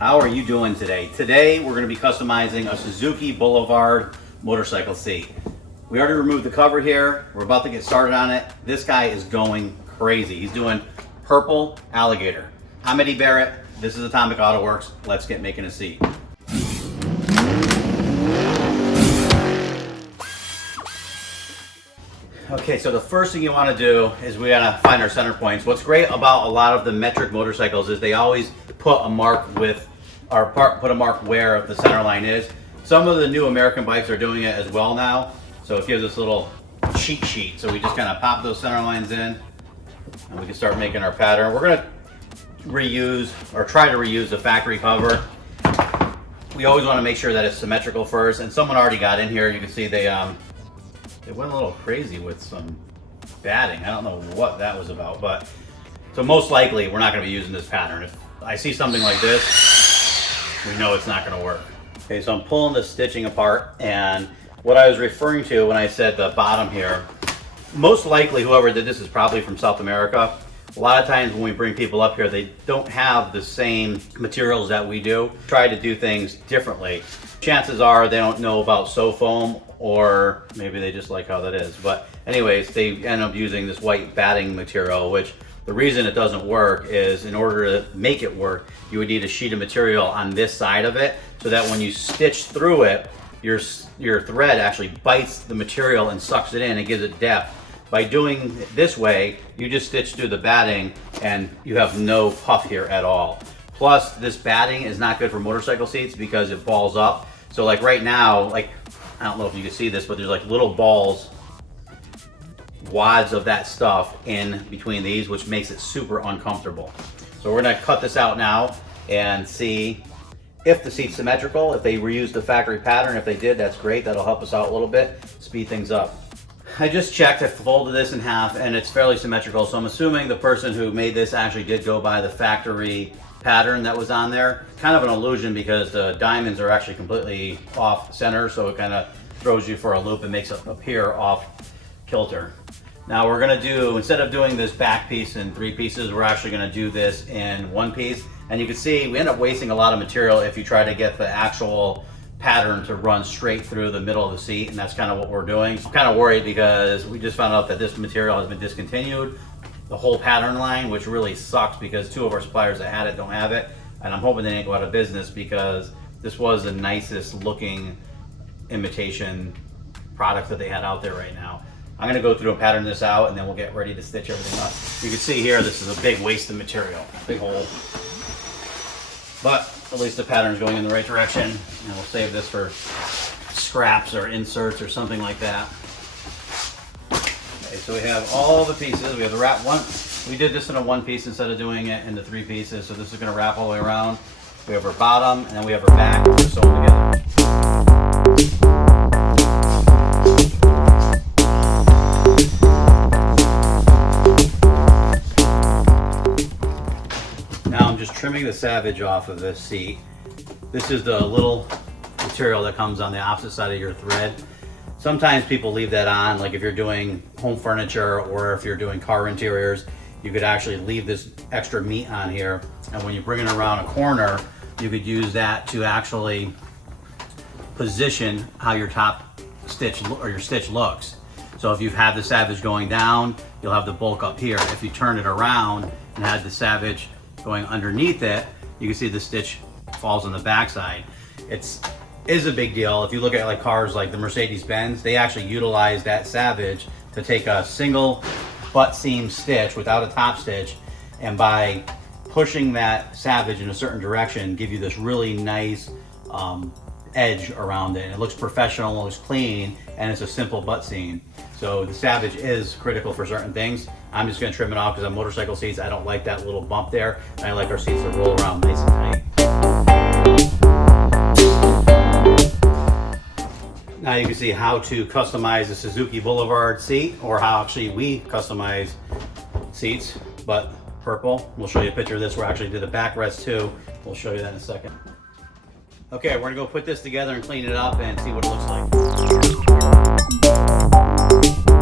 How are you doing today? Today we're going to be customizing a Suzuki Boulevard motorcycle seat. We already removed the cover here. We're about to get started on it. This guy is going crazy. He's doing purple alligator. I'm Eddie Barrett. This is Atomic Autoworks. Let's get making a seat. Okay, so the first thing you want to do is we gotta find our center points. What's great about a lot of the metric motorcycles is they always put a mark with, or put a mark where the center line is. Some of the new American bikes are doing it as well now, so it gives us a little cheat sheet. So we just kind of pop those center lines in, and we can start making our pattern. We're gonna reuse, or try to reuse the factory cover. We always want to make sure that it's symmetrical first, and someone already got in here. You can see they went a little crazy with some batting. I don't know what that was about, but so most likely we're not going to be using this pattern. If I see something like this, we know it's not going to work. Okay, so I'm pulling the stitching apart, and what I was referring to when I said the bottom here, most likely whoever did this is probably from South America. A lot of times when we bring people up here, they don't have the same materials that we do. Try to do things differently. Chances are they don't know about sew foam, or maybe they just like how that is. But anyways, they end up using this white batting material, which the reason it doesn't work is in order to make it work, you would need a sheet of material on this side of it, so that when you stitch through it, your thread actually bites the material and sucks it in and gives it depth. By doing it this way, you just stitch through the batting and you have no puff here at all. Plus, this batting is not good for motorcycle seats because it balls up. So like right now, like, I don't know if you can see this, but there's like little balls, wads of that stuff in between these, which makes it super uncomfortable. So we're gonna cut this out now and see if the seat's symmetrical, if they reused the factory pattern. If they did, that's great. That'll help us out a little bit, speed things up. I just checked, I folded this in half, and it's fairly symmetrical. So I'm assuming the person who made this actually did go by the factory pattern that was on there. Kind of an illusion because the diamonds are actually completely off center, so it kind of throws you for a loop and makes it appear off kilter. Now we're gonna do, instead of doing this back piece in 3 pieces, we're actually gonna do this in 1 piece. And you can see we end up wasting a lot of material if you try to get the actual pattern to run straight through the middle of the seat, and that's kind of what we're doing. I'm kind of worried because we just found out that this material has been discontinued, the whole pattern line, which really sucks because 2 of our suppliers that had it don't have it, and I'm hoping they didn't go out of business because this was the nicest looking imitation product that they had out there right now. I'm gonna go through and pattern this out, and then we'll get ready to stitch everything up. You can see here, this is a big waste of material, big hole. But at least the pattern's going in the right direction, and we'll save this for scraps or inserts or something like that. Okay, so we have all the pieces. We have the wrap one. We did this in a 1 piece instead of doing it in the 3 pieces, so this is gonna wrap all the way around. We have our bottom, and then we have our back, we're sewing together. Now I'm just trimming the savage off of this seat. This is the little material that comes on the opposite side of your thread. Sometimes people leave that on, like if you're doing home furniture or if you're doing car interiors, you could actually leave this extra meat on here, and when you bring it around a corner, you could use that to actually position how your top stitch or your stitch looks. So if you have the savage going down, you'll have the bulk up here. If you turn it around and had the savage going underneath it, you can see the stitch falls on the backside. Is a big deal. If you look at like cars like the Mercedes-Benz, they actually utilize that savage to take a single butt seam stitch without a top stitch, and by pushing that savage in a certain direction, give you this really nice edge around it. And it looks professional, it looks clean, and it's a simple butt seam. So the savage is critical for certain things. I'm just gonna trim it off because on motorcycle seats, I don't like that little bump there. I like our seats to roll around nice and tight. Now you can see how to customize a Suzuki Boulevard seat, or how actually we customize seats, but purple. We'll show you a picture of this. We're actually did the backrest too. We'll show you that in a second. Okay, we're gonna go put this together and clean it up and see what it looks like.